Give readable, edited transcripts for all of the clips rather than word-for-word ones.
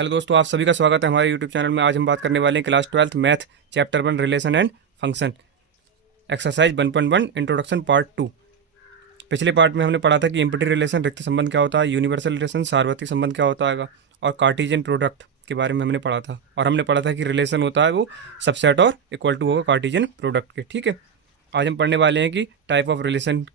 Hello दोस्तों, आप सभी का स्वागत है हमारे यूट्यूब चैनल में। आज हम बात करने वाले हैं class 12th math chapter 1 relation and function exercise 1.1 introduction part 2। पिछले पार्ट में हमने पढ़ा था कि इम्पीटी रिलेशन रिक्त संबंध क्या होता है, यूनिवर्सल रिलेशन सार्वत्रिक संबंध क्या होता है, और कार्टेशियन प्रोडक्ट के बारे में हमने पढ़ा था। और हमने पढ़ा था कि रिलेशन होता है वो सबसेट और इक्वल टू होगा कार्टेशियन प्रोडक्ट के। ठीक है, आज हम पढ़ने वाले हैं कि टाइप ऑफ रिलेशन।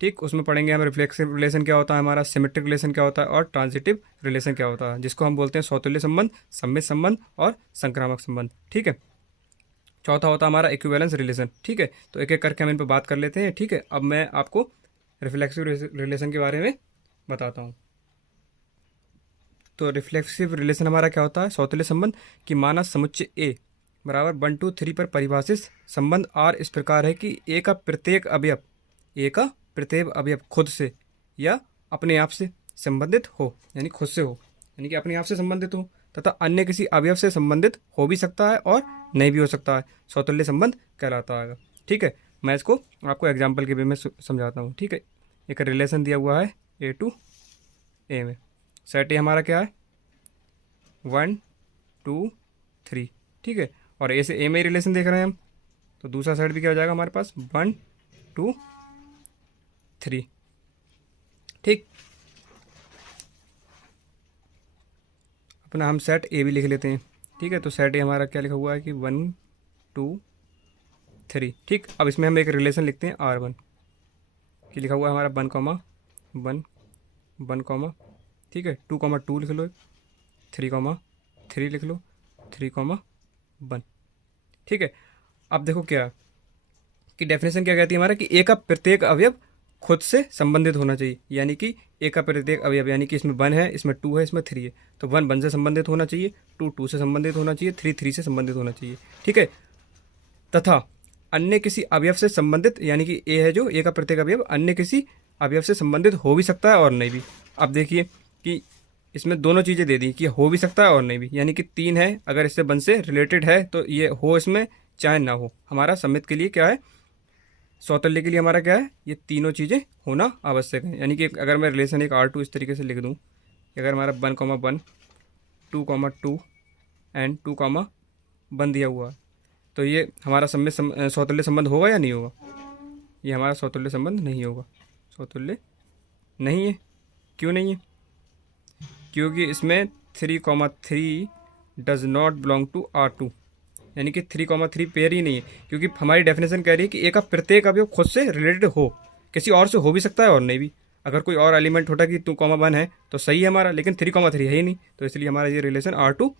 ठीक, उसमें पढ़ेंगे हम रिफ्लेक्सिव रिलेशन क्या होता है हमारा, सिमेट्रिक रिलेशन क्या होता है, और ट्रांजिटिव रिलेशन क्या होता है, जिसको हम बोलते हैं सौतुल्य संबंध, सम्मित संबंध और संक्रामक संबंध। ठीक है, चौथा होता है हमारा इक्विवेलेंस रिलेशन। ठीक है, तो एक एक करके हम इन पर बात कर लेते हैं। ठीक है, अब मैं आपको रिफ्लेक्सिव रिलेशन के बारे में बताता हूँ। तो रिफ्लेक्सिव रिलेशन हमारा क्या होता है, सौतुल्य संबंध कि माना समुच्चय ए बराबर 1 2 3 पर परिभाषित संबंध आर इस प्रकार है कि ए का प्रत्येक अवयव खुद से या अपने आप से संबंधित हो, यानी खुद से हो यानी कि अपने आप से संबंधित हो, तथा अन्य किसी अवयव से संबंधित हो भी सकता है और नहीं भी हो सकता है, सौतुल्य संबंध कहलाता है। ठीक है, मैं इसको आपको एग्जाम्पल के वे में समझाता हूँ। ठीक है, एक रिलेशन दिया हुआ है ए टू ए में। सेट ए हमारा क्या है 1 2 3। ठीक है, और ए से ए में ही रिलेशन देख रहे हैं हम, तो दूसरा सेट भी क्या हो जाएगा हमारे पास 1 2 3। ठीक, अपना हम सेट ए भी लिख लेते हैं। ठीक है, तो सेट ए हमारा क्या लिखा हुआ है कि 1 2 3। ठीक, अब इसमें हम एक रिलेशन लिखते हैं R1 कि लिखा हुआ है हमारा 1 ठीक है 2 लिख लो, 3 लिख लो, 3 ठीक है, अब देखो क्या कि डेफिनेशन क्या कहती है हमारा कि ए का प्रत्येक अवयव खुद से संबंधित होना चाहिए, यानी कि ए का प्रत्येक अवयव, यानी कि इसमें 1 है, इसमें 2 है, इसमें 3 है, तो 1 से संबंधित होना चाहिए, 2 से संबंधित होना चाहिए, 3 से संबंधित होना चाहिए। ठीक है, तथा अन्य किसी अवयव से संबंधित, यानी कि ए है जो ए का प्रत्येक अवयव अन्य किसी अवयव से संबंधित हो भी सकता है और नहीं भी। अब देखिए कि इसमें दोनों चीज़ें दे दी कि हो भी सकता है और नहीं भी, यानी कि 3 है, अगर इससे 1 से रिलेटेड है तो ये हो इसमें, चाहे ना हो। हमारा सम्मित के लिए क्या है, सौतुल्य के लिए हमारा क्या है, ये तीनों चीज़ें होना आवश्यक है। यानी कि अगर मैं रिलेशन एक R2 इस तरीके से लिख दूँ कि अगर हमारा 1 2 एंड 2 दिया हुआ है, तो ये हमारा सौतुल्य संबंध होगा या नहीं होगा? ये हमारा सौतुल्य संबंध नहीं होगा, सौतुल्य नहीं है। क्यों नहीं है? क्योंकि इसमें 3 does not belong to R2, यानी कि 3 पेयर ही नहीं है, क्योंकि हमारी डेफिनेशन कह रही है कि ए का प्रत्येक अवयव खुद से रिलेटेड हो, किसी और से हो भी सकता है और नहीं भी। अगर कोई और एलिमेंट होता कि 2 है तो सही है हमारा, लेकिन 3 है ही नहीं, तो इसलिए हमारा ये रिलेशन R2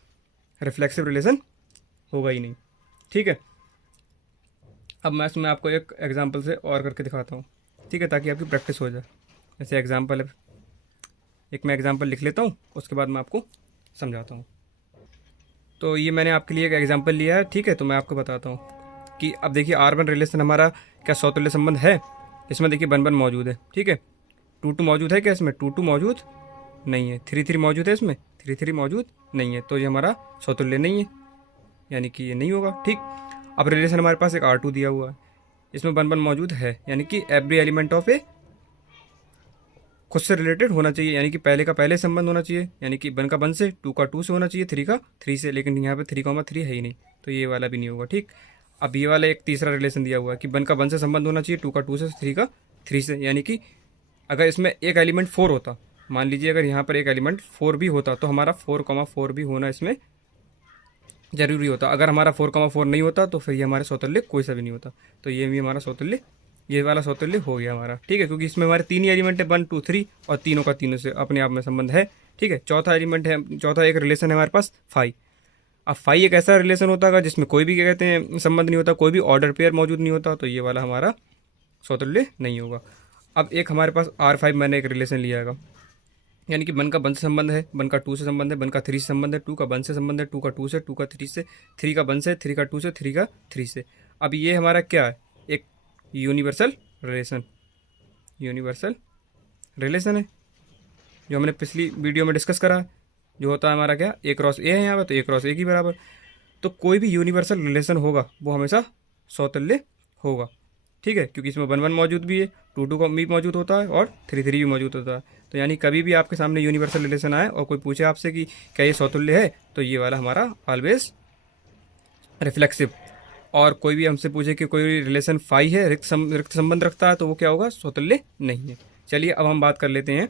रिफ्लेक्सिव रिलेशन होगा ही नहीं। ठीक है, अब मैं इसमें आपको एक एग्जाम्पल से और करके दिखाता हूँ। ठीक है, ताकि आपकी प्रैक्टिस हो जाए। जैसे एग्जाम्पल है, एक मैं एग्जाम्पल लिख लेता हूँ, उसके बाद मैं आपको समझाता हूँ। तो ये मैंने आपके लिए एक एग्जाम्पल लिया है। ठीक है, तो मैं आपको बताता हूँ कि अब देखिए R1 रिलेशन हमारा क्या सौतुल्य संबंध है। इसमें देखिए 1 मौजूद है। ठीक है, 2 मौजूद है क्या इसमें? 2 मौजूद नहीं है। 3 मौजूद है इसमें? 3 मौजूद नहीं है, तो ये हमारा सौतुल्य नहीं है, यानी कि ये नहीं होगा। ठीक, अब रिलेशन हमारे पास एक R2 दिया हुआ है, इसमें 1 मौजूद है, यानी कि एवरी एलिमेंट ऑफ ए खुद से रिलेटेड होना चाहिए, यानी कि पहले का पहले संबंध होना चाहिए, यानी कि 1 का 1 से, 2 का 2 से होना चाहिए, 3 का 3 से, लेकिन यहाँ पे 3 है ही नहीं, तो ये वाला भी नहीं होगा। ठीक, अब ये वाला एक तीसरा रिलेशन दिया हुआ है कि 1 का 1 से संबंध होना चाहिए, 2 का 2 से, 3 का 3 से, यानी कि अगर इसमें एक एलिमेंट 4 होता, मान लीजिए अगर यहाँ पर एक एलिमेंट 4 भी होता, तो हमारा 4 भी होना इसमें जरूरी होता। अगर हमारा 4 नहीं होता तो फिर ये हमारे सौतुल्य कोई सा भी नहीं होता, तो ये भी हमारा सौतुल्य, ये वाला सौतुल्य हो गया हमारा। ठीक है, क्योंकि इसमें हमारे 3 ही एलिमेंट है, 1 2 3, और तीनों का तीनों से अपने आप में संबंध है। ठीक है, चौथा एलिमेंट है, चौथा एक रिलेशन है हमारे पास 5। अब 5 एक ऐसा रिलेशन होता है जिसमें कोई भी क्या कहते हैं संबंध नहीं होता, कोई भी ऑर्डर पेयर मौजूद नहीं होता, तो ये वाला हमारा सौतुल्य नहीं होगा। अब एक हमारे पास R5 मैंने एक रिलेशन लिया है, यानी कि 1 का 1 से संबंध है, 1 का 2 से संबंध है, 1 का 3 से संबंध है, 2 का 1 से संबंध है, 2 का 2 से, 2 का 3 से, 3 का 1 से, 3 का 2 से, 3 का 3 से। अब ये हमारा क्या है, एक यूनिवर्सल रिलेशन है, जो हमने पिछली वीडियो में डिस्कस करा, जो होता है हमारा क्या, A क्रॉस A है यहाँ पर, तो A क्रॉस A की बराबर। तो कोई भी यूनिवर्सल रिलेशन होगा वो हमेशा सौतुल्य होगा। ठीक है, क्योंकि इसमें 1 1 मौजूद भी है, टू का भी मौजूद होता है और थ्री थ्री भी मौजूद होता है। तो यानी कभी भी आपके सामने यूनिवर्सल रिलेशन आए और कोई पूछे आपसे कि क्या ये समतुल्य है, तो ये वाला हमारा ऑलवेज रिफ्लेक्सिव। और कोई भी हमसे पूछे कि कोई रिलेशन फाई है, रिक्त संबंध रखता है, तो वो क्या होगा, स्वतुल्य नहीं है। चलिए अब हम बात कर लेते हैं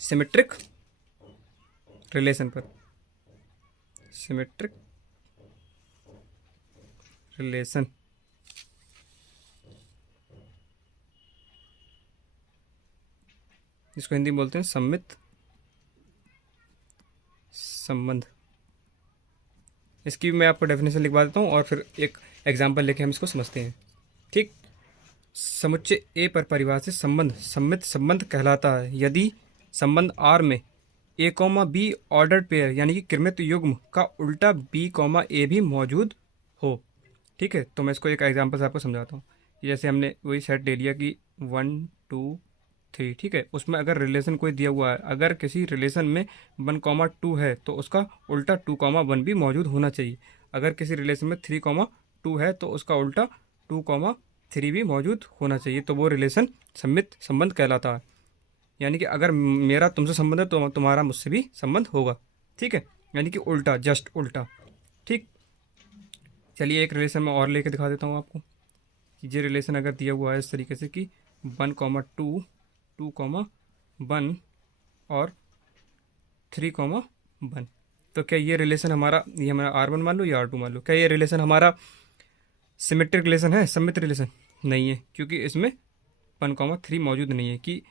सिमेट्रिक रिलेशन पर। सिमेट्रिक रिलेशन, जिसको हिंदी में बोलते हैं सममित संबंध। इसकी भी मैं आपको डेफिनेशन लिखवा देता हूँ और फिर एक एग्जाम्पल लेके हम इसको समझते हैं। ठीक, समुच्चय ए पर परिभाषित संबंध सममित संबंध कहलाता है यदि संबंध आर में ए कॉमा बी ऑर्डर्ड पेयर यानी कि क्रमित युग्म का उल्टा बी कॉमा ए भी मौजूद हो। ठीक है, तो मैं इसको एक एग्जाम्पल से आपको समझाता हूँ। जैसे हमने वही सेट ले लिया कि 1 2 3, ठीक है, उसमें अगर रिलेशन कोई दिया हुआ है, अगर किसी रिलेशन में 1,2 है तो उसका उल्टा 2,1 भी मौजूद होना चाहिए। अगर किसी रिलेशन में 3,2 है तो उसका उल्टा 2,3 भी मौजूद होना चाहिए, तो वो रिलेशन सममित संबंध कहलाता है। यानी कि अगर मेरा तुमसे संबंध है तो तुम्हारा मुझसे भी संबंध होगा। ठीक है, यानी कि उल्टा, जस्ट उल्टा। ठीक, चलिए एक रिलेशन में और लेके दिखा देता हूँ आपको कि ये रिलेशन अगर दिया हुआ है इस तरीके से कि 1,2 2,1 और 3,1, तो क्या ये रिलेशन हमारा, ये हमारा R1 मान लो या R2 मान लो, क्या ये रिलेशन हमारा सिमेट्रिक रिलेशन है, सममित रिलेशन नहीं है, क्योंकि इसमें 1,3 मौजूद नहीं है। कि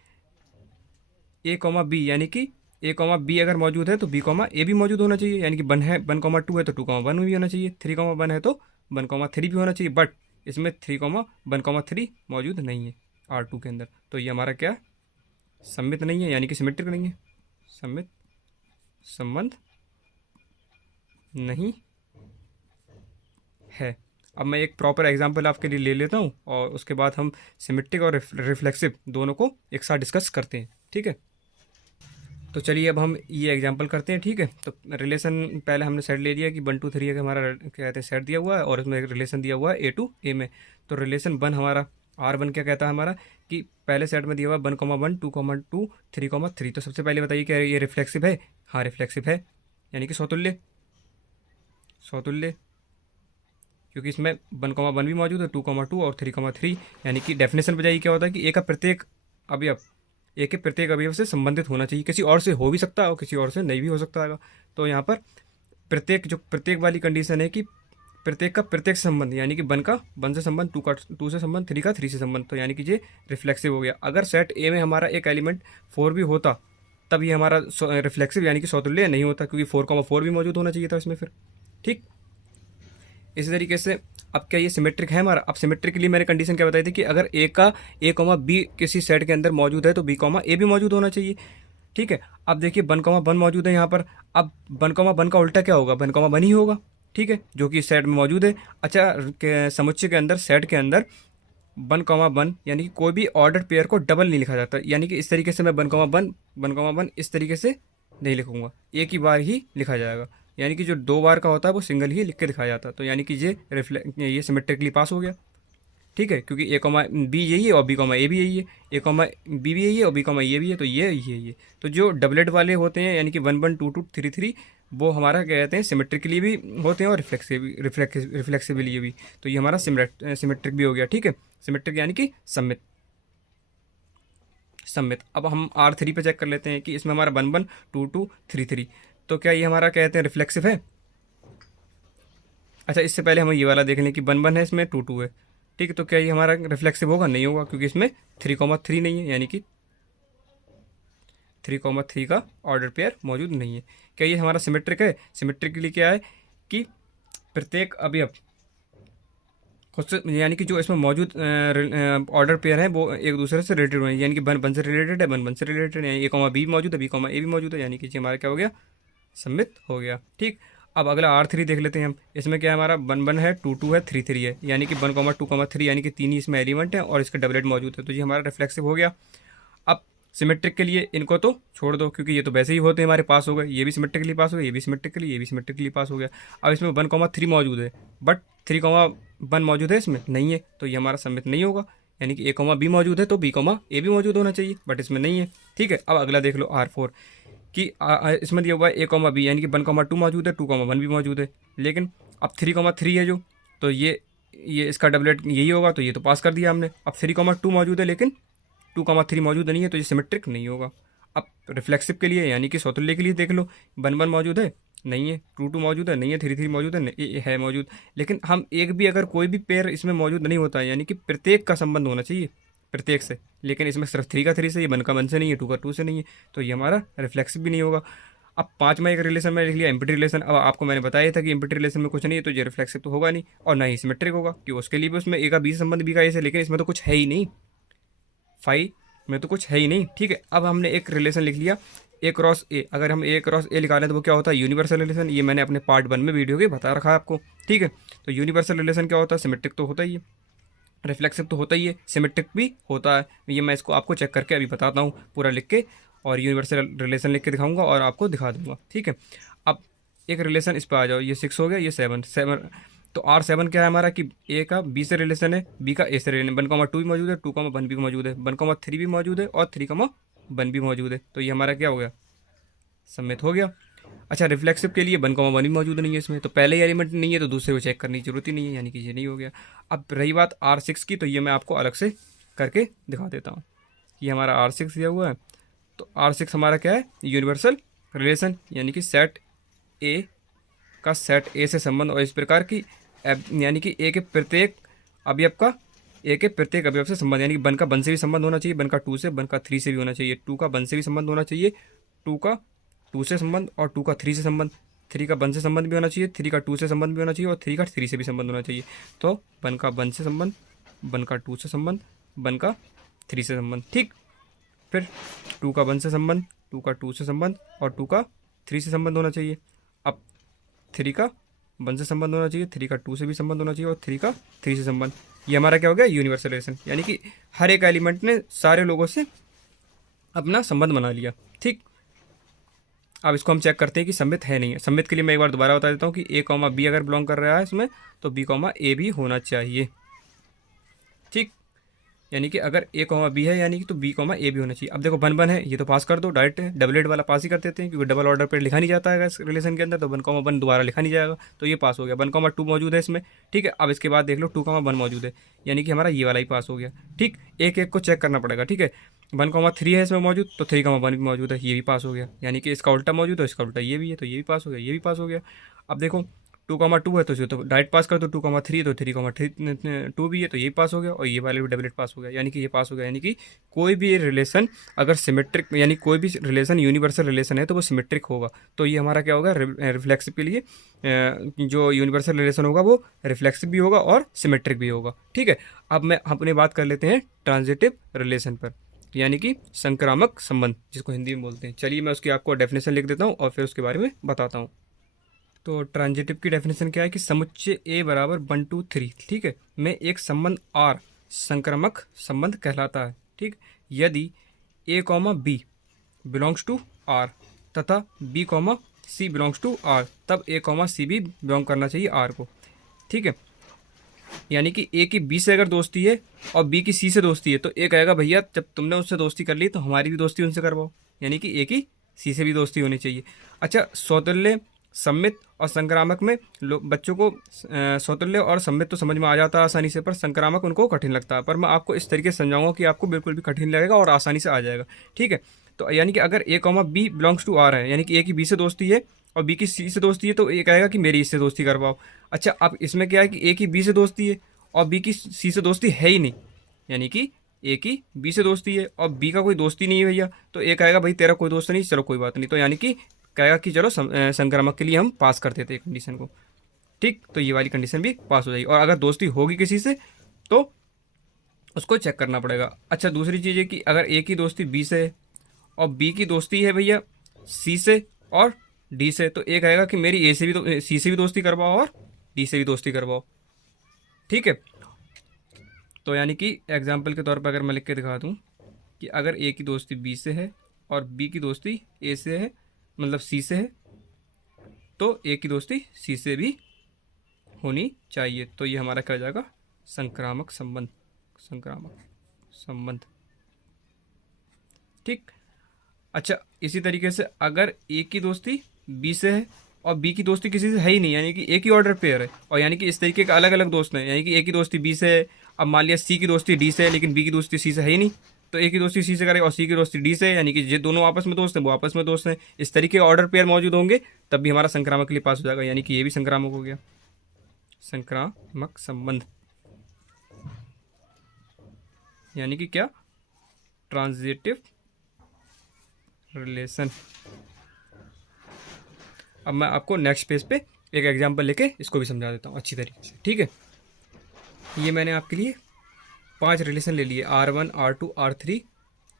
ए कॉमा बी, यानी कि ए कॉमा बी अगर मौजूद है तो बी कॉमा ए भी मौजूद होना चाहिए। यानी कि 1,2 है तो 2,1 भी होना चाहिए, 3,1 है तो 1,3 भी होना चाहिए। बट इसमें 3,1,3 मौजूद नहीं है R2 के अंदर, तो ये हमारा क्या सममित नहीं है, यानी कि सिमेट्रिक नहीं है, सममित संबंध नहीं है। अब मैं एक प्रॉपर एग्जांपल आपके लिए ले लेता हूँ और उसके बाद हम सिमेट्रिक और रिफ्लेक्सिव दोनों को एक साथ डिस्कस करते हैं। ठीक है, तो चलिए अब हम ये एग्जांपल करते हैं। ठीक है, तो रिलेशन पहले हमने सेट ले लिया कि 1 2 3 का हमारा क्या कहते हैं सेट दिया हुआ है और इसमें एक रिलेशन दिया हुआ है ए टू ए में। तो रिलेशन 1 हमारा R1 क्या कहता है हमारा कि पहले सेट में दिया हुआ 1,1 2,2 3,3। तो सबसे पहले बताइए क्या ये रिफ्लेक्सिव है? हाँ रिफ्लेक्सिव है, यानी कि स्वतुल्य, स्वतुल्य, क्योंकि इसमें 1,1 भी मौजूद है, 2,2 और 3,3। यानी कि डेफिनेशन पे जाइए क्या होता है कि ए का प्रत्येक अवयव ए के प्रत्येक अवयव से संबंधित होना चाहिए। किसी और से हो भी सकता है और किसी और से नहीं भी हो सकता है। तो यहाँ पर प्रत्येक, जो प्रत्येक वाली कंडीशन है कि प्रत्येक का प्रत्येक से संबंध, यानी कि 1 का 1 से संबंध, 2 का 2 से संबंध, 3 का 3 से संबंध, तो यानी कि ये रिफ्लेक्सिव हो गया। अगर सेट ए में हमारा एक एलिमेंट 4 भी होता तब ये हमारा रिफ्लेक्सिव यानी कि स्वतुल्य नहीं होता, क्योंकि 4,4 भी मौजूद होना चाहिए था इसमें फिर। ठीक, इसी तरीके से अब क्या ये सिमेट्रिक है हमारा? अब सिमेट्रिक के लिए मैंने कंडीशन क्या बताई थी कि अगर ए का ए कॉमा बी किसी सेट के अंदर मौजूद है तो बी कॉमा ए भी मौजूद होना चाहिए। ठीक है, अब देखिए 1,1 मौजूद है यहाँ पर। अब 1,1 का उल्टा क्या होगा? 1,1 ही होगा। ठीक है, जो कि सेट में मौजूद है। अच्छा, समुच्चय के अंदर, सेट के अंदर 1,1 यानी कि कोई भी ऑर्डर पेयर को डबल नहीं लिखा जाता। यानी कि इस तरीके से मैं 1,1 इस तरीके से नहीं लिखूंगा, एक ही बार ही लिखा जाएगा। यानी कि जो 2 बार का होता है वो सिंगल ही लिख के दिखाया जाता है। तो यानी कि ये सिमेट्रिकली पास हो गया। ठीक है, क्योंकि ए कॉमा बी यही है और बी कॉमा ए भी यही है, ए कॉमा बी भी यही है और बी कॉमा ये भी है, तो ये तो जो डबलेट वाले होते हैं यानी कि 1 1 2 2 3 3 वो हमारा क्या कहते हैं सिमेट्रिकली भी होते हैं और रिफ्लेक्सिवली भी। तो ये हमारा सिमेट्रिक भी हो गया। ठीक है, सिमेट्रिक यानी कि सम्मित, सम्मित। अब हम R3 पे चेक कर लेते हैं कि इसमें हमारा 1 1 2 2 3 3, तो क्या ये हमारा कहते हैं रिफ्लेक्सिव है? अच्छा, इससे पहले हम ये वाला देख लें कि 1 1 है, इसमें 2 2 है। ठीक है, तो क्या ये हमारा रिफ्लेक्सिव होगा? नहीं होगा, क्योंकि इसमें 3,3 नहीं है, यानी कि 3,3 का ऑर्डर पेयर मौजूद नहीं है। क्या ये हमारा सिमेट्रिक है? सिमेट्रिक के लिए क्या है कि प्रत्येक अवयव खुद से, यानी कि जो इसमें मौजूद ऑर्डर पेयर है वो एक दूसरे से रिलेटेड है, यानी कि 1 1 से रिलेटेड है, 1 1 से रिलेटेड है, ए कॉमा बी मौजूद है, बी कॉमा ए भी मौजूद है, यानी कि हमारा क्या हो गया? सम्मित हो गया। ठीक, अब अगला R3 देख लेते हैं हम। इसमें क्या है हमारा 1 1 है, 2 2 है, 3 3 है, यानी कि 1,2,3 यानी कि 3 ही इसमें एलिमेंट है और इसका डबलेट मौजूद है, तो ये हमारा रिफ्लेक्सिव हो गया। अब सिमेट्रिक के लिए इनको तो छोड़ दो, क्योंकि ये तो वैसे ही होते हैं, हमारे पास हो गए। ये भी सिमेट्रिकली पास हो गया, ये भी सिमेट्रिकली, ये भी सिमेट्रिकली पास हो गया। अब इसमें 1,3 मौजूद है, बट 3,1 मौजूद है, इसमें नहीं है, तो ये हमारा सम्मित नहीं होगा। यानी कि ए कॉमा बी मौजूद है तो बी कॉमा ए भी मौजूद होना चाहिए, बट इसमें नहीं है। ठीक है, अब अगला देख लो R4 कि इसमें दिया हुआ है ए कॉमा बी, यानी कि 1,2 मौजूद है, 2,1 भी मौजूद है, लेकिन अब 3,3 है जो, तो ये इसका डबलेट यही होगा, तो ये तो पास कर दिया हमने। अब 3,2 मौजूद है लेकिन 2,3 मौजूद नहीं है, तो ये सिमेट्रिक नहीं होगा। अब रिफ्लेक्सिव के लिए यानी कि सौतुल्य के लिए देख लो, 1,1 मौजूद है, नहीं है, 2,2 मौजूद है, नहीं है, 3,3 मौजूद है, है मौजूद। लेकिन हम एक भी अगर कोई भी पेयर इसमें मौजूद नहीं होता है, यानी कि प्रत्येक का संबंध होना चाहिए प्रत्येक से, लेकिन इसमें सिर्फ 3 का 3 से, ये 1 का 1 से नहीं है, 2 का 2 से नहीं है, तो ये हमारा रिफ्लेक्सिव भी नहीं होगा। अब पांचवा एक रिलेशन में लिख लिया एम्पिटी रिलेशन। अब आपको मैंने बताया था कि एम्पिटी रिलेशन में कुछ नहीं है, तो ये रिफ्लेक्सिव तो होगा नहीं और ना ही सिमेट्रिक होगा, कि उसके लिए भी उसमें ए का बी से संबंध, बी का ए से, लेकिन इसमें तो कुछ है ही नहीं, फाई में तो कुछ है ही नहीं। ठीक है, अब हमने एक रिलेशन लिख लिया ए क्रॉस ए। अगर हम ए क्रॉस ए निकालें तो वो क्या होता है, यूनिवर्सल रिलेशन। ये मैंने अपने पार्ट 1 में वीडियो के बता रखा है आपको। ठीक है, तो यूनिवर्सल रिलेशन क्या होता है, सिमेट्रिक तो होता ही है, रिफ्लेक्सिव तो होता ही है, सिमेट्रिक भी होता है। ये मैं इसको आपको चेक करके अभी बताता हूँ पूरा लिख के, और यूनिवर्सल रिलेशन लिख के दिखाऊंगा और आपको दिखा दूंगा। ठीक है, अब एक रिलेशन इस पर आ जाओ, ये 6 हो गया, ये 7 तो R7 क्या है हमारा कि ए का बी से रिलेशन है, बी का ए से रिलेशन, 1,2 भी मौजूद है, 2,1 भी मौजूद है, 1,3 भी मौजूद है और 3,1 भी मौजूद है, तो ये हमारा क्या हो गया, सम्मित हो गया। अच्छा, रिफ्लेक्सिव के लिए 1,1 भी मौजूद नहीं है इसमें, तो पहले ही एलिमेंट नहीं है तो दूसरे को चेक करने की जरूरत ही नहीं है, यानी कि ये नहीं हो गया। अब रही बात R6 की, तो ये मैं आपको अलग से करके दिखा देता हूँ। ये हमारा R6 दिया हुआ है, तो R6 हमारा क्या है, यूनिवर्सल रिलेशन, यानी कि सेट ए का सेट ए से संबंध, और इस प्रकार की यानी कि ए के प्रत्येक अवयव का ए के प्रत्येक अवयव से संबंध, यानी कि 1 का 1 से भी संबंध होना चाहिए, 1 का 2 से, 1 का 3 से भी होना चाहिए, 2 का 1 से भी संबंध होना चाहिए, 2 का 2 से संबंध, और 2 का 3 से संबंध, 3 का 1 से संबंध भी होना चाहिए, 3 का 2 से संबंध भी होना चाहिए, और 3 का 3 से भी संबंध होना चाहिए। तो 1 का 1 से संबंध, 1 का 2 से संबंध, 1 का 3 से संबंध। ठीक, फिर 2 का 1 से संबंध, 2 का 2 से संबंध और 2 का 3 से संबंध होना चाहिए। अब 3 का 1 से संबंध होना चाहिए, 3 का 2 से भी संबंध होना चाहिए और 3 का 3 से संबंध। ये हमारा क्या हो गया, यूनिवर्सल रिलेशन, यानी कि हर एक एलिमेंट ने सारे लोगों से अपना संबंध बना लिया। ठीक, अब इसको हम चेक करते हैं कि सम्मित है नहीं है। सम्मित के लिए मैं एक बार दोबारा बता देता हूँ कि ए कॉमा बी अगर बिलोंग कर रहा है इसमें, तो बी कॉमा ए भी होना चाहिए। ठीक, यानी कि अगर ए कॉमा बी है यानी कि तो बी कॉमा ए भी होना चाहिए। अब देखो 1 1 है, ये तो पास कर दो, डायरेक्ट डबलेट वाला पास ही कर देते हैं, क्योंकि डबल ऑर्डर पे लिखा नहीं जाता है इस रिलेशन के अंदर, तो 1,1 दोबारा लिखा नहीं जाएगा, तो ये पास हो गया। 1,2 मौजूद है इसमें। ठीक है, अब इसके बाद देख लो 2,1 मौजूद है, यानी कि हमारा ये वाला ही पास हो गया। ठीक, एक एक को चेक करना पड़ेगा। ठीक है, 1,3 है इसमें मौजूद, तो 3,1 भी मौजूद है, ये भी पास हो गया, यानी कि इसका उल्टा मौजूद है, इसका उल्टा ये भी है, तो ये भी पास हो गया, ये भी पास हो गया। अब देखो 2,2 है तो इसे तो डायरेक्ट पास कर दो, 2,3 तो 3,2 भी है, तो ये पास हो गया, और ये वाले भी डबलेट पास हो गया, यानी कि ये पास हो गया। यानी कि कोई भी रिलेशन अगर सिमेट्रिक, यानी कोई भी रिलेशन यूनिवर्सल रिलेशन है तो वो सिमेट्रिक होगा। तो ये हमारा क्या होगा, रिफ्लेक्सिव के लिए जो यूनिवर्सल रिलेशन होगा वो रिफ्लेक्सिव भी होगा और सिमेट्रिक भी होगा। ठीक है, अब मैं अपनी बात कर लेते हैं ट्रांजिटिव रिलेशन पर, यानी कि संक्रामक संबंध जिसको हिंदी में बोलते हैं। चलिए मैं उसकी आपको डेफिनेशन लिख देता हूँ और फिर उसके बारे में बताता हूँ। तो ट्रांजिटिव की डेफिनेशन क्या है कि समुच्चय ए बराबर 1 2 3, ठीक है, में एक संबंध आर संक्रामक संबंध कहलाता है। ठीक, यदि A comma B belongs to R तथा B comma C belongs to R, तब ए कॉमा सी भी बिलोंग करना चाहिए आर को। ठीक है, यानी कि ए की बी से अगर दोस्ती है और बी की सी से दोस्ती है, तो ए कहेगा भैया जब तुमने उससे दोस्ती कर ली तो हमारी भी दोस्ती उनसे करवाओ, यानी कि ए की सी से भी दोस्ती होनी चाहिए। अच्छा, सौतुल्य, सम्मित और संक्रामक में बच्चों को सौतुल्य और सम्मित तो समझ में आ जाता है आसानी से, पर संक्रामक उनको कठिन लगता है। पर मैं आपको इस तरीके से समझाऊंगा कि आपको बिल्कुल भी कठिन लगेगा और आसानी से आ जाएगा। ठीक है, तो यानी कि अगर A comma B belongs to R है, यानी कि ए की बी से दोस्ती है और बी की सी से दोस्ती है, तो ए कहेगा कि मेरी इससे दोस्ती करवाओ। अच्छा, अब इसमें क्या है कि ए की बी से दोस्ती है और बी की सी से दोस्ती है ही नहीं, यानी कि ए की बी से दोस्ती है और बी का कोई दोस्ती नहीं है भैया, तो ए कहेगा भाई तेरा कोई दोस्त नहीं, चलो कोई बात नहीं, तो यानी कि कहेगा कि चलो संक्रामक के लिए हम पास कर देते हैं कंडीशन को। ठीक, तो ये वाली कंडीशन भी पास हो जाएगी। और अगर दोस्ती होगी किसी से तो उसको चेक करना पड़ेगा। अच्छा, दूसरी चीज़ है कि अगर ए की दोस्ती बी से है और बी की दोस्ती है भैया सी से और डी से, तो ए कहेगा कि मेरी ए से भी सी से भी दोस्ती करवाओ और डी से भी दोस्ती करवाओ। ठीक है, तो यानी कि एग्जाम्पल के तौर पर अगर मैं लिख के दिखा दूँ कि अगर ए की दोस्ती बी से है और बी की दोस्ती ए से है, मतलब सी से है, तो ए की दोस्ती सी से भी होनी चाहिए, तो ये हमारा क्या हो जाएगा, संक्रामक संबंध, संक्रामक। संबंध। ठीक। अच्छा, इसी तरीके से अगर ए की दोस्ती बी से है और बी की दोस्ती किसी से है ही नहीं, यानी कि एक ही ऑर्डर पेयर है, और यानी कि इस तरीके का अलग अलग दोस्त हैं, यानी कि ए की दोस्ती बी से है, अब मान लिया सी की दोस्ती डी से है लेकिन बी की दोस्ती सी से है ही नहीं, तो ए की दोस्ती सी से करे और सी की दोस्ती डी से है, यानी कि ये दोनों आपस में दोस्त हैं, वो आपस में दोस्त हैं, इस तरीके के ऑर्डर पेयर मौजूद होंगे तब भी हमारा संक्रामक के लिए पास हो जाएगा, यानी कि ये भी संक्रामक हो गया, संक्रामक संबंध, यानी कि क्या, ट्रांजिटिव रिलेशन। अब मैं आपको नेक्स्ट पेज पे एक एग्जांपल लेके इसको भी समझा देता हूँ अच्छी तरीके से। ठीक है, ये मैंने आपके लिए 5 रिलेशन ले लिए, R1, R2, R3,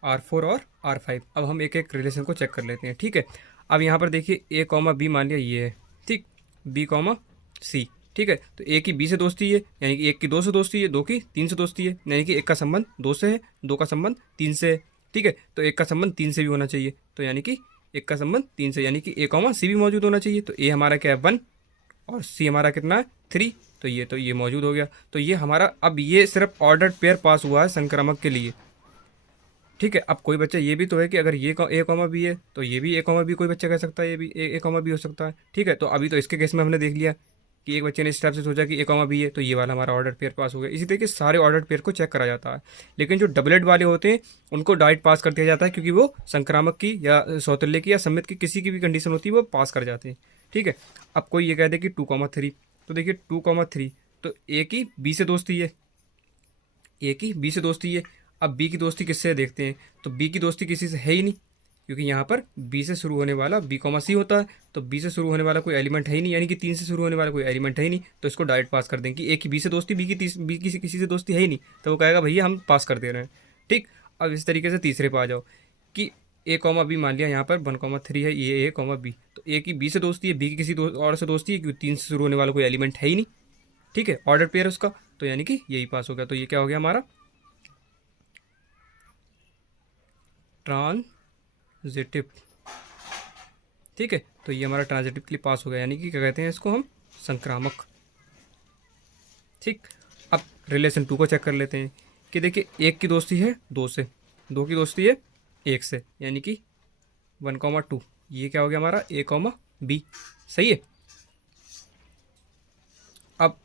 R4 और R5। अब हम एक एक रिलेशन को चेक कर लेते हैं। ठीक है, अब यहाँ पर देखिए ए कॉमा बी मान लिया ये है, ठीक, बी कॉमा सी। ठीक है, तो ए की बी से दोस्ती है, यानी कि एक की 2 से दोस्ती है, 2 की 3 से दोस्ती है, यानी कि एक का संबंध 2 से है, 2 का संबंध 3 से है। ठीक है, तो एक का संबंध 3 से भी होना चाहिए, तो यानी कि एक का संबंध 3 से, यानी कि ए कॉमा सी भी मौजूद होना चाहिए। तो ए हमारा क्या है 1 और सी हमारा कितना है 3, तो ये मौजूद हो गया। तो ये हमारा, अब ये सिर्फ ऑर्डर्ड पेयर पास हुआ है संक्रामक के लिए। ठीक है, अब कोई बच्चा ये भी तो है कि अगर ये ए कॉमा बी है तो ये भी ए कॉमा बी कोई बच्चा कह सकता है, ये भी ए कॉमा बी हो सकता है। ठीक है, तो अभी तो इसके केस में हमने देख लिया कि एक बच्चे ने इस टाइप से सोचा कि ए कॉमा बी है, तो ये वाला हमारा ऑर्डर पेयर पास हो गया। इसी तरीके सारे ऑर्डर पेयर को चेक करा जाता है, लेकिन जो डबलेट वाले होते हैं उनको डायरेक्ट पास कर दिया जाता है, क्योंकि वो संक्रामक की या सौतुल्य की या सम्मित की किसी की भी कंडीशन होती है वो पास कर जाते हैं। ठीक है, अब कोई ये कह दे कि 2,3, तो देखिए 2,3, तो ए की बी से दोस्ती है, ए की बी से दोस्ती है। अब बी की दोस्ती किससे है देखते हैं, तो बी की दोस्ती किसी से है ही नहीं, क्योंकि यहाँ पर बी से शुरू होने वाला बी कॉमा सी होता है, तो बी से शुरू होने वाला कोई एलिमेंट है ही नहीं, यानी कि 3 से शुरू होने वाला कोई एलिमेंट है ही नहीं, तो इसको डायरेक्ट पास कर दें कि ए की बी से दोस्ती, बी की किसी से दोस्ती है ही नहीं, तो वो कहेगा भैया हम पास कर दे रहे हैं। ठीक, अब इस तरीके से तीसरे पे आ जाओ कि ए कॉमा बी मान लिया यहाँ पर 1,3 है, ये ए कॉमा बी, तो ए की बी से दोस्ती है, बी की किसी और से दोस्ती है, क्योंकि 3 से शुरू होने वाला कोई एलिमेंट है ही नहीं। ठीक है, ऑर्डर पेयर उसका, तो यानी कि यही पास हो गया। तो ये क्या हो गया हमारा ट्रांजिटिव। ठीक है, तो ये हमारा ट्रांजिटिव के लिए पास हो गया, यानी कि क्या कहते हैं इसको हम, संक्रामक। ठीक, अब रिलेशन 2 को चेक कर लेते हैं कि देखिए एक की दोस्ती है 2 से, 2 की दोस्ती है 1 से, यानी कि 1,2, ये क्या हो गया हमारा ए कॉमा बी, सही है। अब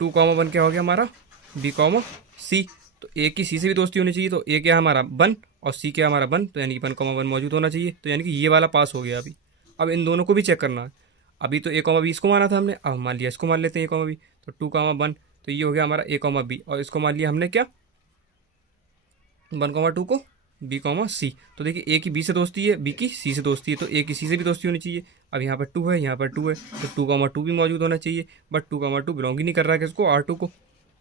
2,1 क्या हो गया हमारा बी कॉमा सी, तो ए की सी से भी दोस्ती होनी चाहिए, तो ए क्या हमारा 1 और सी क्या हमारा 1, तो यानी कि 1,1 मौजूद होना चाहिए, तो यानी कि ये वाला पास हो गया। अभी अब इन दोनों को भी चेक करना है, अभी तो ए कॉमा बी इसको माना था हमने, अब मान लिया इसको मान लेते हैं ए कॉमा बी, तो 2,1, तो ये हो गया हमारा ए कॉमा बी, और इसको मान लिया हमने क्या 1,2 को बी कॉमा सी, तो देखिए ए की बी से दोस्ती है, बी की सी से दोस्ती है, तो ए की सी से भी दोस्ती होनी चाहिए। अब यहाँ पर 2 है, यहाँ पर 2 है, तो 2,2 भी मौजूद होना चाहिए, बट 2,2 बिलोंग ही नहीं कर रहा है किसको, R2 को,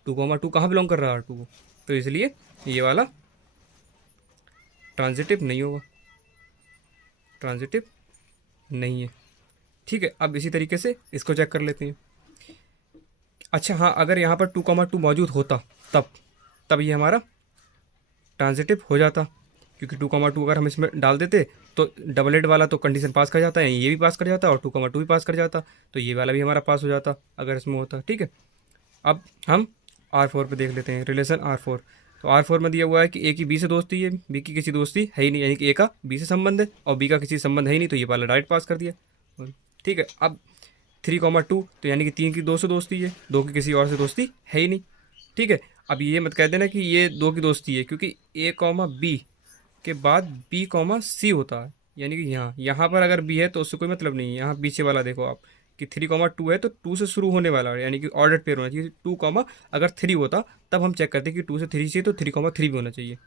2,2 कहाँ बिलोंग कर रहा है R2 को, तो इसलिए ये वाला ट्रांजिटिव नहीं होगा, ट्रांजिटिव नहीं है। ठीक है, अब इसी तरीके से इसको चेक कर लेते हैं। अच्छा हाँ, अगर यहाँ पर 2,2 मौजूद होता तब ये हमारा ट्रांजिटिव हो जाता, क्योंकि 2,2 अगर हम इसमें डाल देते तो डबलेट वाला तो कंडीशन पास कर जाता है, ये भी पास कर जाता और 2,2 भी पास कर जाता, तो ये वाला भी हमारा पास हो जाता अगर इसमें होता। ठीक है, अब हम R4 पे देख लेते हैं, रिलेशन R4। तो R4 में दिया हुआ है कि ए की बी से दोस्ती है, बी की किसी दोस्ती है ही नहीं, यानी कि ए का बी से संबंध है और बी का किसी संबंध है ही नहीं, तो ये वाला डायरेक्ट पास कर दिया। ठीक है, अब 3,2, तो यानी कि 3 की 2 से दोस्ती है, 2 की किसी और से दोस्ती है ही नहीं। ठीक है, अब ये मत कह देना कि ये 2 की दोस्ती है, क्योंकि ए कॉमा बी के बाद बी कॉमा सी होता है, यानी कि यहाँ पर अगर बी है तो उससे कोई मतलब नहीं है। यहाँ पीछे वाला देखो आप कि 3,2 है, तो 2 से शुरू होने वाला है, यानी कि ऑर्डर पेयर होना चाहिए। 2 कॉमा अगर 3 होता तब हम चेक करते कि 2 से 3 चाहिए, तो 3,3 भी होना चाहिए।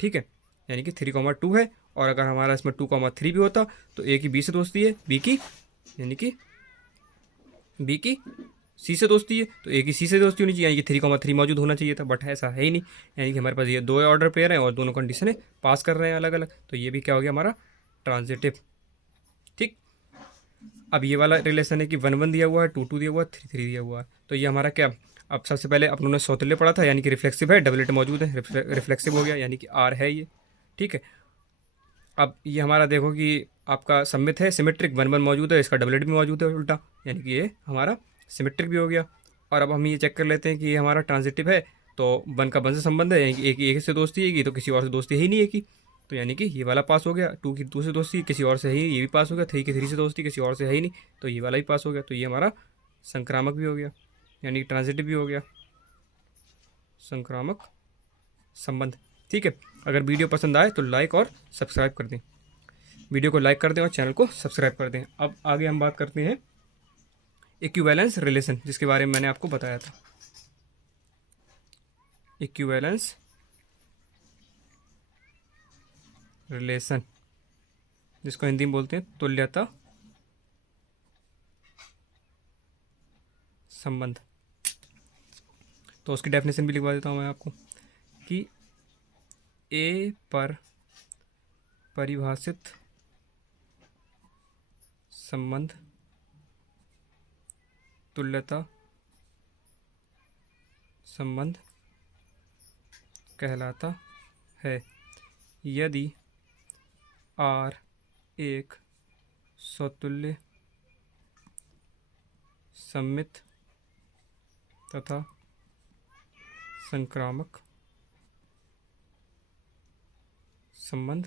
ठीक है, यानी कि 3,2 है, और अगर हमारा इसमें 2,3 भी होता तो ए की बी से दोस्ती है, बी की यानी कि बी की सी से दोस्ती है, तो ए की सी से दोस्ती होनी चाहिए, यानी कि 3,3 मौजूद होना चाहिए था, बट ऐसा है ही नहीं, यानी कि हमारे पास ये 2 ऑर्डर पेयर हैं और दोनों कंडीशन पास कर रहे हैं अलग अलग, तो ये भी क्या हो गया हमारा ट्रांजिटिव। ठीक, अब ये वाला रिलेशन है कि 1,1 दिया हुआ है, 2,2 दिया हुआ है, 3,3 दिया हुआ है, तो ये हमारा क्या, अब सबसे पहले अपन ने सौतुल्य पढ़ा था, यानी कि रिफ्लेक्सिव है, डबलेट मौजूद है, रिफ्लेक्सिव हो गया, यानी कि R है ये। ठीक है, अब ये हमारा देखो कि आपका सम्मित है, सिमेट्रिक 1,1 मौजूद है, इसका डबलेट भी मौजूद है उल्टा, यानी कि ये हमारा सिमेट्रिक भी हो गया। और अब हम ये चेक कर लेते हैं कि ये हमारा ट्रांजिटिव है, तो वन का वन से संबंध है, यानी कि एक से दोस्ती है, तो किसी और से दोस्ती है ही नहीं है की, तो यानी कि ये वाला पास हो गया। टू की टू से दोस्ती किसी और से है ही, ये भी पास हो गया। थ्री की थ्री से दोस्ती किसी और से है ही नहीं, तो ये वाला भी पास हो गया। तो ये हमारा संक्रामक भी हो गया, यानी कि ट्रांजिटिव भी हो गया, संक्रामक संबंध। ठीक है, अगर वीडियो पसंद आए तो लाइक और सब्सक्राइब कर दें, वीडियो को लाइक कर दें और चैनल को सब्सक्राइब कर दें। अब आगे हम बात करते हैं इक्विवेलेंस रिलेशन, जिसके बारे में मैंने आपको बताया था। इक्विवेलेंस रिलेशन, जिसको हिंदी में बोलते हैं तुल्यता संबंध। तो उसकी डेफिनेशन भी लिखवा देता हूँ मैं आपको कि ए पर परिभाषित संबंध तुल्यता संबंध कहलाता है यदि आर एक स्वतुल्य सममित तथा संक्रामक संबंध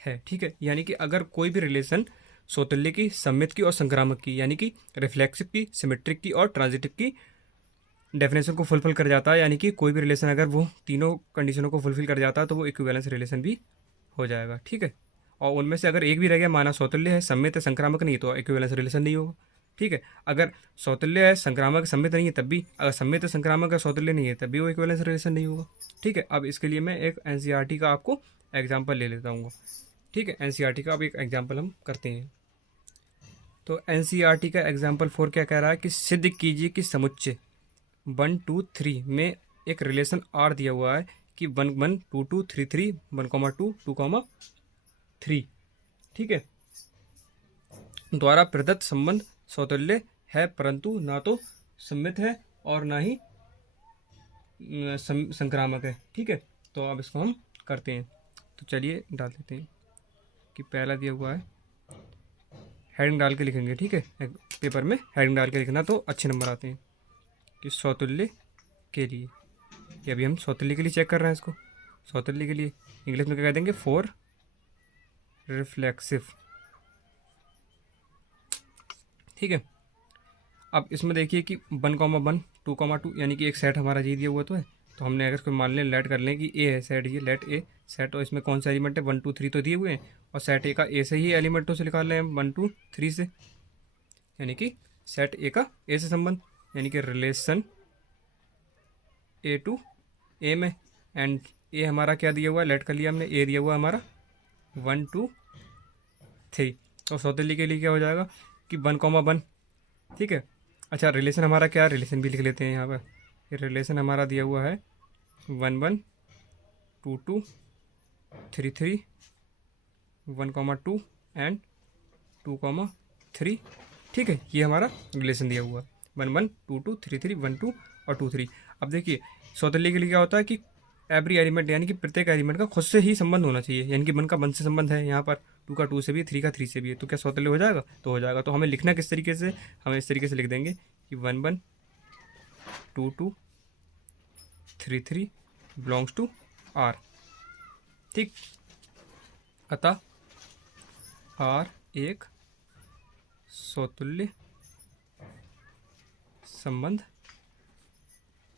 है। ठीक है, यानी कि अगर कोई भी रिलेशन स्वतुल्य की, सममित की और संक्रामक की, यानी कि रिफ्लेक्सिव की, सिमेट्रिक की और ट्रांजिटिव की डेफिनेशन को फुलफिल कर जाता है, यानी कि कोई भी रिलेशन अगर वो तीनों कंडीशनों को फुलफिल कर जाता है तो वो इक्विवेलेंस रिलेशन भी हो जाएगा। ठीक है, और उनमें से अगर एक भी रह गया, माना स्वतुल्य है, सममित है, संक्रामक नहीं, तो इक्विवेलेंस रिलेशन नहीं होगा। ठीक है, अगर स्वतुल्य है, संक्रामक सम्मित नहीं है तब भी, अगर सम्मित है, संक्रामक है, स्वतुल्य नहीं है तब भी वो इक्विवेलेंस रिलेशन नहीं होगा। ठीक है, अब इसके लिए मैं एक एनसीईआरटी का आपको एग्जाम्पल ले लेता हूँ। ठीक है, एनसीईआरटी का अब एक एग्जाम्पल हम करते हैं। तो एनसीईआरटी का एग्जाम्पल 4 क्या कह रहा है कि सिद्ध कीजिए कि समुच्चय 1 2 3 में एक रिलेशन आर दिया हुआ है कि 1 1 2 2 3 3 1 2 2 3। ठीक है, द्वारा प्रदत्त संबंध स्वतुल्य है, परंतु ना तो सम्मित है और ना ही संक्रामक है। ठीक है, तो अब इसको हम करते हैं। तो चलिए डाल देते हैं कि पहला दिया हुआ है, हेडिंग डाल के लिखेंगे। ठीक है, पेपर में हेडिंग डाल के लिखना तो अच्छे नंबर आते हैं। कि स्वतुल्य के लिए, ये अभी हम स्वतुल्य के लिए चेक कर रहे हैं इसको, स्वतुल्य के लिए इंग्लिश में क्या कह देंगे, फॉर रिफ्लेक्सिव। ठीक है, अब इसमें देखिए कि 1 1 2 2, यानी कि एक सेट हमारा जी दिया हुआ तो है, तो हमने अगर इसको मान लें, लेट कर लें कि ए है सेट, ये लेट ए सेट, और इसमें कौन सा एलिमेंट है, 1 2 3 तो दिए हुए हैं, और सेट ए का ए से ही एलिमेंटों से निकाल रहे हैं 1 2 3 से, यानी कि सेट ए का ए से संबंध, यानी कि रिलेशन ए टू ए में, एंड ए हमारा क्या दिया हुआ है, लेट कर लिया हमने, ए दिया हुआ हमारा 1 2 3। तो स्वतुल्य के लिए क्या हो जाएगा कि 1 1। ठीक है, अच्छा रिलेशन हमारा क्या है, रिलेशन भी लिख लेते हैं यहाँ पर। ये रिलेशन हमारा दिया हुआ है 1 1 2 2 3 3 1 2 एंड 2 3। ठीक है, ये हमारा रिलेशन दिया हुआ है 1 1 2 2 3 3 1 2 और 2 3। अब देखिए स्वतुल्य के लिए क्या होता है कि एवरी एलिमेंट, यानी कि प्रत्येक एलिमेंट का खुद से ही संबंध होना चाहिए, यानी कि 1 का 1 से संबंध है, यहाँ पर 2 का 2 से भी है, 3 का 3 से भी है, तो क्या स्वतुल्य हो जाएगा, तो हो जाएगा। तो हमें लिखना किस तरीके से, हमें इस तरीके से लिख देंगे कि 1 1 2 2 3 3 बिलोंग्स टू आर। ठीक, अतः आर एक स्वतुल्य संबंध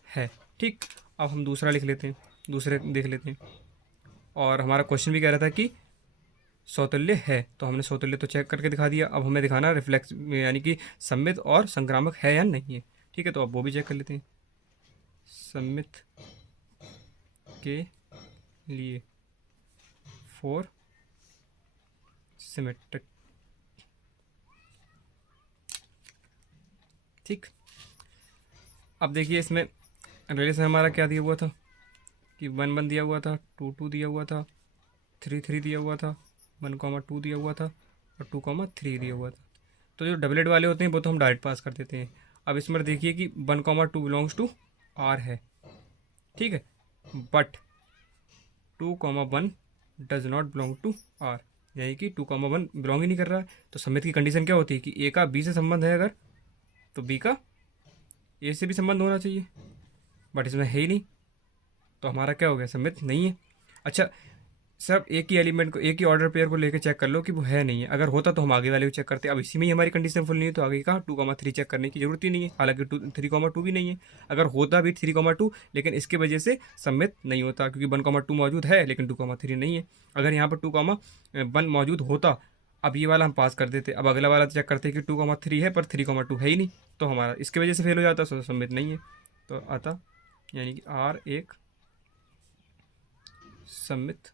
है। ठीक, अब हम दूसरा लिख लेते हैं, दूसरे देख लेते हैं। और हमारा क्वेश्चन भी कह रहा था कि स्वतुल्य है, तो हमने स्वतुल्य तो चेक करके दिखा दिया, अब हमें दिखाना रिफ्लेक्स, यानी कि सम्मित और संक्रामक है या नहीं है। ठीक है, तो अब वो भी चेक कर लेते हैं। सम्मित के लिए फॉर सिमेट्रिक। ठीक, अब देखिए इसमें रिलेशन हमारा क्या दिया हुआ था कि 1 1 दिया हुआ था, 2 2 दिया हुआ था, 3 3 दिया हुआ था, 1 2 दिया हुआ था और 2 3 दिया हुआ था। तो जो डबलेट वाले होते हैं वो तो हम डायरेक्ट पास कर देते हैं। अब इसमें देखिए कि 1 2 बिलोंग्स टू आर है। ठीक है, but 2 1 does not belong to R, यानी कि 2 1 बिलोंग ही नहीं कर रहा है। तो सम्मित की कंडीशन क्या होती है कि ए का बी से संबंध है अगर, तो बी का ए से भी संबंध होना चाहिए। बट इसमें है ही नहीं, तो हमारा क्या हो गया, सम्मित नहीं है। अच्छा सर, एक ही एलिमेंट को, एक ही ऑर्डर पेयर को लेकर चेक कर लो कि वो है नहीं है, अगर होता तो हम आगे वाले को चेक करते। अब इसी में ही हमारी कंडीशन फुल नहीं है, तो आगे का 2,3 चेक करने की जरूरत ही नहीं है, हालांकि 3,2 भी नहीं है। अगर होता भी 3,2, लेकिन इसके वजह से सम्मित नहीं होता, क्योंकि 1,2 मौजूद है लेकिन 2,3 नहीं है। अगर यहाँ पर 2,1 मौजूद होता, अब ये वाला हम पास कर देते, अब अगला वाला चेक करते कि 2,3 है पर 3,2 है ही नहीं, तो हमारा इसके वजह से फेल हो जाता, सो सम्मित नहीं है। तो आता यानी कि R एक सम्मित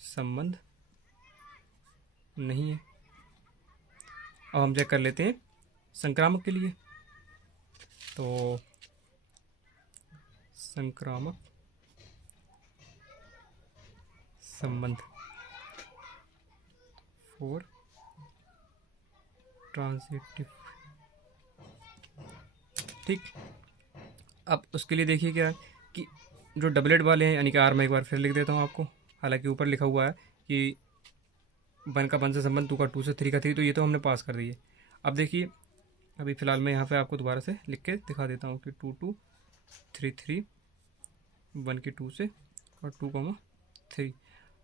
संबंध नहीं है। अब हम चेक कर लेते हैं संक्रामक के लिए। तो संक्रामक संबंध फॉर ट्रांजिटिव, ठीक। अब उसके लिए देखिए क्या है कि जो डबलेट वाले हैं, यानी कि आर मैं एक बार फिर लिख देता हूँ आपको, हालांकि ऊपर लिखा हुआ है कि 1 का 1 से संबंध, 2 का 2 से, 3 का 3, तो ये तो हमने पास कर दिए। अब देखिए अभी फ़िलहाल मैं यहाँ पे आपको दोबारा से लिख के दिखा देता हूँ कि 2 2 3 3 1 की 2 से और 2,3।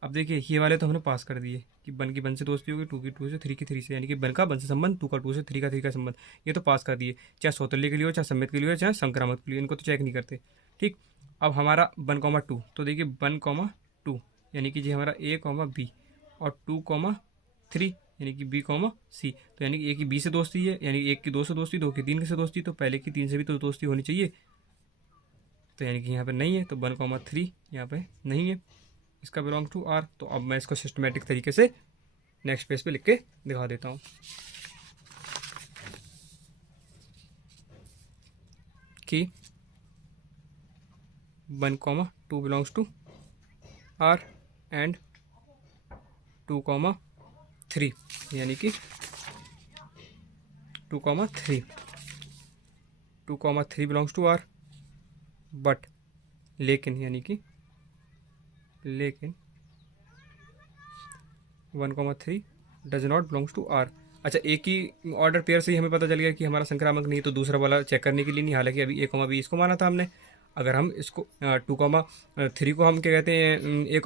अब देखिए ये वाले तो हमने पास कर दिए कि 1 की 1 से दोस्ती होगी, 2 की 2 से, 3 की 3 से, यानी कि 1 का 1 से संबंध, 2 का 2 से, 3 का 3 का संबंध, ये तो पास कर दिए। चाहे सौतल्य के लिए हो, चाहे सम्मित के लिए हो, चाहे संक्रामक के लिए, इनको तो चेक नहीं करते, ठीक। अब हमारा 1,2, तो देखिए 1,2 यानी कि जी हमारा A, B और 2,3 यानी कि B, C, तो यानी कि एक की B से दोस्ती है, यानी एक की 2 से दोस्ती, 2 की 3 से दोस्ती, तो पहले की 3 से भी तो दोस्ती होनी चाहिए, तो यानी कि यहाँ पे नहीं है, तो 1,3 यहाँ पे नहीं है, इसका बिलोंग टू R। तो अब मैं इसको सिस्टमेटिक तरीके से नेक्स्ट पेज पे लिख के दिखा देता हूँ कि 1,2 बिलोंग्स टू R एंड 2,3 यानी कि 2,3 बिलोंग्स टू R, बट लेकिन यानी कि लेकिन 1,3 does not belongs to R। अच्छा, एक ही ऑर्डर पेयर से ही हमें पता चल गया कि हमारा संक्रामक नहीं, तो दूसरा वाला चेक करने के लिए नहीं, हालांकि अभी A, B इसको माना था हमने। अगर हम इसको 2,3 को हम क्या कहते हैं A,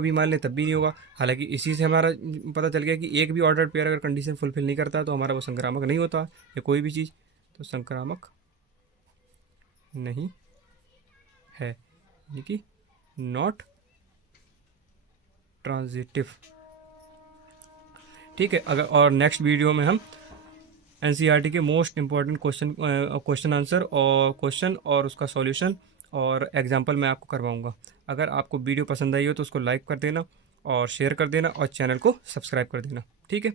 B मान लें तब भी नहीं होगा, हालांकि इसी से हमारा पता चल गया कि एक भी ऑर्डर पेयर अगर कंडीशन फुलफिल नहीं करता तो हमारा वो संक्रामक नहीं होता, या कोई भी चीज़, तो संक्रामक नहीं है, यानी कि नॉट ट्रांजिटिव, ठीक है। अगर और नेक्स्ट वीडियो में हम एनसीईआरटी के मोस्ट इंपॉर्टेंट क्वेश्चन आंसर और क्वेश्चन और उसका सॉल्यूशन और एग्जांपल मैं आपको करवाऊंगा। अगर आपको वीडियो पसंद आई हो तो उसको लाइक कर देना और शेयर कर देना और चैनल को सब्सक्राइब कर देना, ठीक है।